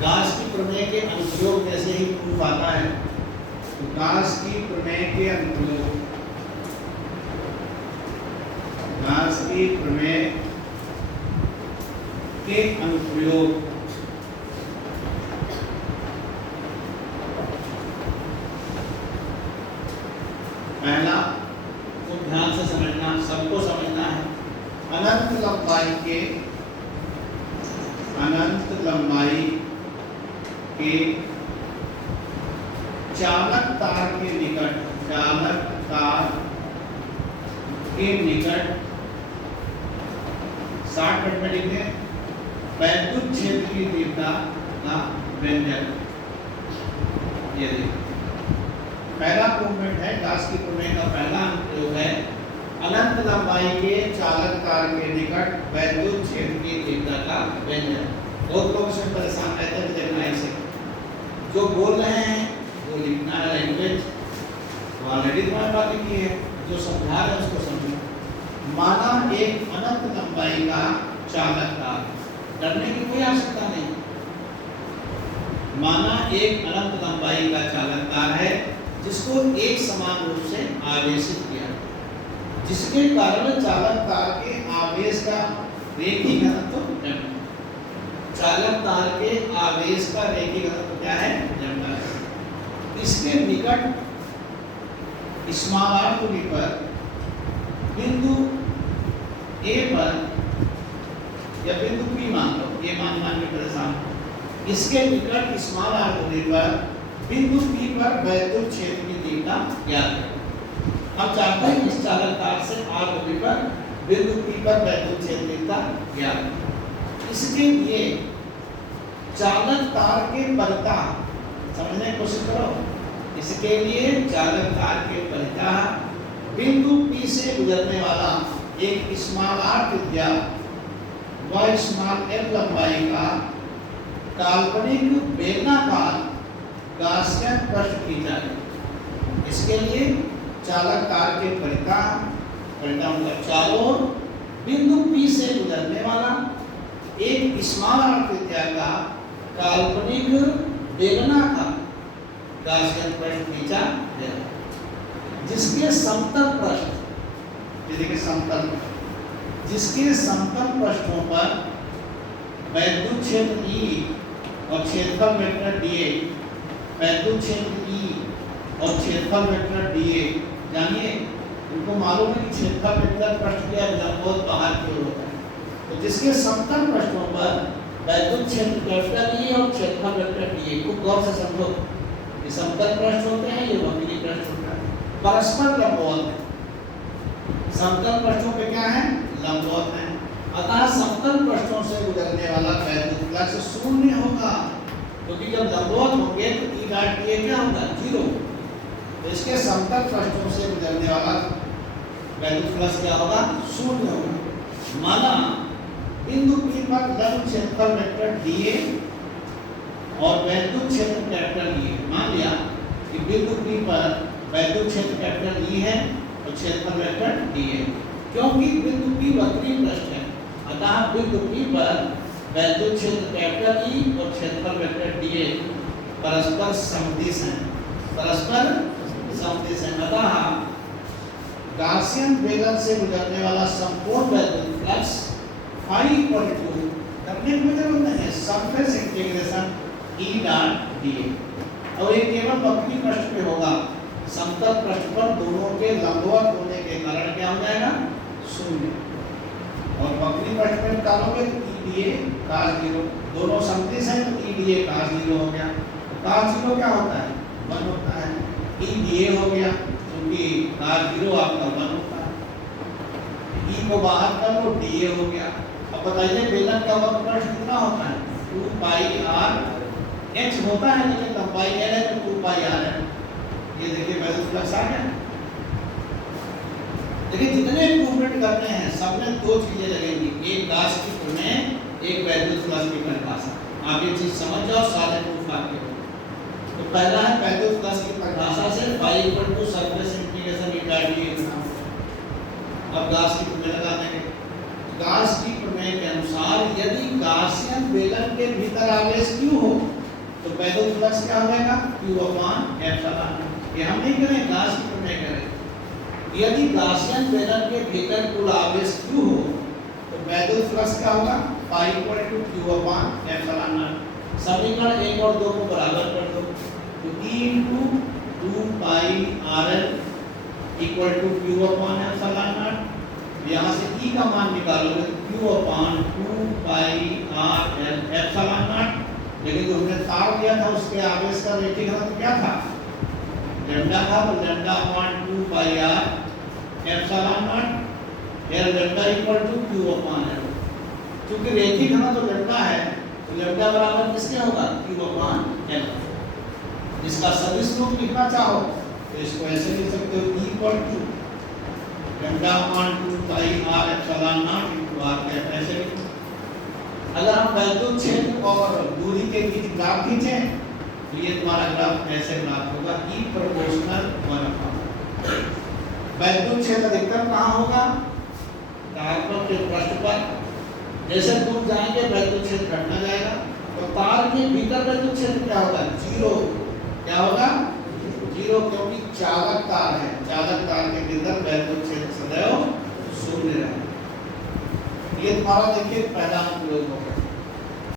Gauss की प्रमेय के अनुप्रयोग जैसे ही प्रूफ आता है, तो गाउस की प्रमेय के अनुप्रयोग, गाउस की प्रमेय के अनुप्रयोग पहला तो ध्यान से समझना, सबको समझना है। अनंत लंबाई के चालक तार के निकट, चालक तार के निकट शॉर्टकट में लिखते हैं वैद्युत क्षेत्र की तीव्रता का व्यंजक। ये देखिए पहला मूवमेंट है गाउस की प्रमेय का पहला अनुप्रयोग है अनंत लंबाई के चालक तार के निकट वैद्युत क्षेत्र की तीव्रता का व्यंजन। बहुत लोग इसमें परेशान रहते हैं देखना ऐसे, जो बोल रहे हैं वो लिखना है लैंग्वेज, तो ऑलरेडी तुम्हारे बात लिखी है, जो समझा रहे हैं उसको समझो। माना एक अनंत लंबाई का चालक तार, डरने की कोई आवश्यकता नहीं। माना एक अनंत लंबाई का चालक तार है जिसको एक समान रूप से आवेशित किया, जिसके कारण चालक तार के आवेश का रेखीय घनत्व m, चालक तार के आवेश का रेखीय घनत्व क्या है, लैम्डा है। इसके निकट स्मॉल r दूरी पर बिंदु A पर या बिंदु P मान लो, ये मान के परेशान, इसके निकट स्मॉल r दूरी पर बिंदु P पर वैद्युत क्षेत्र की तीव्रता ज्ञात करें। हम चाहते हैं इस चालक तार से r दूरी पर बिंदु P पर वैद्युत क्षेत्र की तीव्रता ज्ञात करें। इसके लिए चालक तार के परितः, समझने की कोशिश करो, इसके लिए चालक तार के परितः बिंदु P से गुजरने वाला एक स्मॉल r त्रिज्या व स्मॉल l लंबाई का काल्पनिक बेलनाकार गाउसियन पृष्ठ खींचा है। इसके लिए चालक तार के परितः चारों बिंदु P से गुजरने वाला एक स्मॉल r त्रिज्या का काल्पनिक बेलनाकार गाउसियन पृष्ठ खींचा है, जिसके समतल पृष्ठ, जिसके समतल पृष्ठों पर वैद्युत क्षेत्र E और क्षेत्रफल वेक्टर dA, वैद्युत क्षेत्र E और क्षेत्रफल वेक्टर dA, जानिए उनको मालूम है कि क्षेत्रफल वेक्टर पृष्ठ के लंबवत बाहर की ओर होता है, तो जिसके समतल पृष्ठों पर वैद्युत क्षेत्र कैपिटल E और क्षेत्रफल वेक्टर dA, खूब गौर से समझो, ये समतल पृष्ठ होते हैं, ये वक्रीय पृष्ठ होता है, परस्पर लंबवत है। समतल पृष्ठों पे क्या है, लंबवत है, अतः समतल पृष्ठों से गुजरने वाला वैद्युत फ्लक्स शून्य होगा, क्योंकि जब लंबवत होंगे तो E डॉट dA क्या होगा, 0। तो इसके समतल पृष्ठों से गुजरने वाला वैद्युत फ्लक्स क्या होगा, शून्य होगा। माना बिंदु P पर लंब क्षेत्रफल वेक्टर dA और वैद्युत क्षेत्र कैपिटल E, मान लिया कि बिंदु P पर वैद्युत क्षेत्र कैपिटल E है और क्षेत्रफल वेक्टर dA, क्योंकि बिंदु P वक्रीय पृष्ठ है, अतः बिंदु P पर वैद्युत क्षेत्र कैपिटल E और क्षेत्रफल वेक्टर dA परस्पर समदिश हैं, परस्पर समदिश हैं। अतः गाउसियन बेलन से गुजरने वाला संपूर्ण वैद्युत फ्लक्स phi इक्वल टू, करने की जरूरत नहीं है, surface integration E dot dA, और ये केवल वक्रीय पृष्ठ पे होगा, समतल पृष्ठ पर दोनों के लंबवत होने के कारण क्या हो जाएगा, शून्य। और वक्रीय पृष्ठ पे निकालोगे तो E dA cos 0, दोनों समदिश हैं तो E dA cos 0 हो गया, cos 0 क्या होता है, 1 होता है, E dA हो गया क्योंकि cos 0 आपका 1 होता है, E को बाहर कर लो dA हो गया। अब बताइए बेलन का वक्र पृष्ठ कितना होता है, 2 pi r h होता है, लेकिन लंबाई l है तो 2 pi r है। ये देखिए वैद्युत फ्लक्स आ गया। देखिए जितने मूवमेंट करने हैं सब में दो चीजें लगेंगी, एक गाउस की प्रमेय, एक वैद्युत फ्लक्स की परिभाषा। आप ये चीज समझ जाओ, सारे प्रूफ आपके हो। तो पहला है वैद्युत फ्लक्स की परिभाषा से phi equal to surface integration E dot dA। अब गाउस की प्रमेय लगा देंगे। गाउस की प्रमेय के अनुसार यदि गाउसियन बेलन के भीतर आवेश Q हो तो वैद्युत फ्लक्स क्या हो जाएगा Q अपॉन एप्सिलॉन। ये हम नहीं करें, गाउस की प्रमेय करें। यदि गाउसियन बेलर के भीतर कुल आवेश Q हो तो वैद्युत फ्लक्स क्या होगा phi equal to Q upon epsilon naught. समीकरण 1 और 2 को बराबर कर दो तो E into 2 pi RL equal to Q upon epsilon naught. यहाँ से E का मान निकालोगे Q upon 2 pi RL epsilon naught. लेकिन जो हमने तार दिया था उसके आवेश का रैखिक घनत्व क्या था लैम्डा था, तो lambda upon 2 pi R epsilon naught या lambda equal to Q upon L। क्योंकि रैखिक घनत्व लैम्डा है तो लैम्डा बराबर किसके होगा Q अपॉन L। इसका सदिश रूप लिखना चाहो तो इसको ऐसे लिख सकते हो E equal to lambda upon 2 pi R epsilon naught into R cap, ऐसे लिखो। अगर हम वैद्युत क्षेत्र और दूरी के बीच ग्राफ खींचें तो ये तुम्हारा ग्राफ ऐसे ग्राफ होगा E प्रोपोर्शनल 1/। वैद्युत क्षेत्र अधिकतम कहाँ होगा तार के पृष्ठ पर। जैसे दूर जाएंगे वैद्युत क्षेत्र घटना जाएगा, तो तार के भीतर वैद्युत क्षेत्र क्या होगा जीरो। क्या होगा जीरो, क्योंकि चालक तार है, चालक तार के भीतर वैद्युत क्षेत्र सदैव शून्य रहेगा। ये तुम्हारा देखिए पहला अनुप्रयोग होगा।